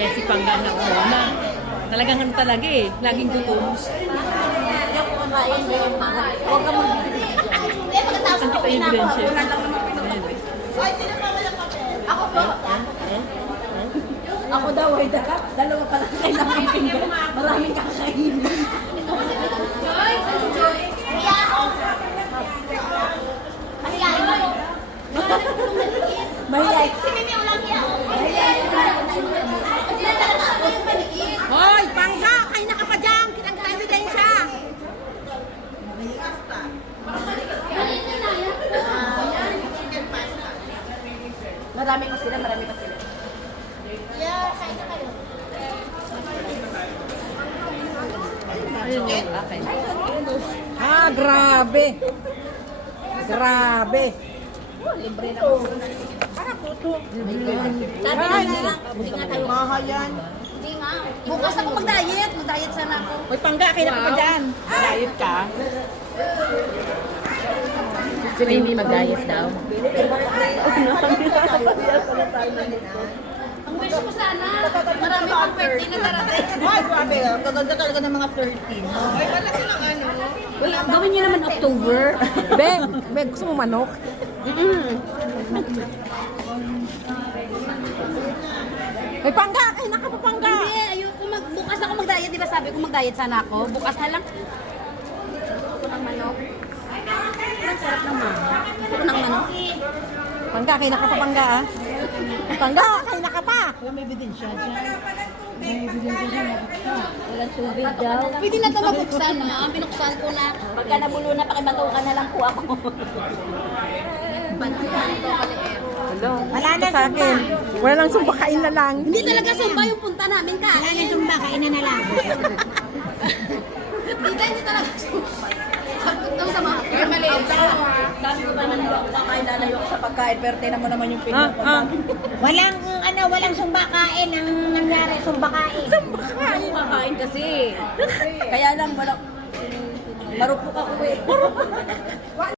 Ayan si Panggang na corona. Talagang ano talaga eh. Laging gutom. Huwag ka magbibigay. Hindi, pagkatapos Ang kita ebidensya. Ako po. Ako daw ay dalawa pa lang kailangan pinggan. Maraming kakainin. Kaya ako. Mahiyain mo. Mahiyain. Si Mimi ulang hiya. Mahiyain. Hindi na talaga ako yung maliit. Hoy, Pangga! Kayo na ka pa dyan! Kitang ebidensya! Marami pa sila, marami pa sila. Yeah, kain na kayo. Ayun yun. Okay. Ah, grabe! Grabe! Libre na po. Para po to. Sabi na nga, hindi nga tayo. Mahal yan. Hindi nga. Bukas ako mag-diet. Mag-diet sana ako. Hoy, Pangga! Kayo na ka pa dyan! Diet ka? Si Mimi mag-diet daw. Ang wish ko sana, marami pang birthday na darating. Ay, grabe! Ang gaganda talaga ng mga 13. Ay, wala silang ano? Uy, gawin niyo naman October. Be, gusto mo manok? Hoy, Pangga! Kayo na ka pa, Pangga! Hindi, ayoko bukas ako mag-diet. Di ba sabi ko mag-diet sana ako? Bukas na lang. Gusto ng manok. Ang sarap ng manok. Gusto ng manok. Pangga, kayo na ka pa, Pangga, ah. Pangga, kayo na ka pa! Walang tubig daw. Pwede na ito mabuksan, ha? Binuksan ko na. Pagka nabulo na, pakibatukan na lang po ako. Hello. Wala na sa akin. Wala lang sumpakain na lang. Hindi talaga sumba yung punta namin, ka. Wala na sumba, kain na lang. Hindi talaga sumba. Sabi daw sa mga. Kaya maliit daw, ha? Sabi ko ba naman ako kakain, lalayo ako sa pagkain, pero tinan mo naman yung pinapagkain. Walang sumbakain ang nangyari, sumbakain. Ako kakain kasi. Kaya lang, marupok ako eh.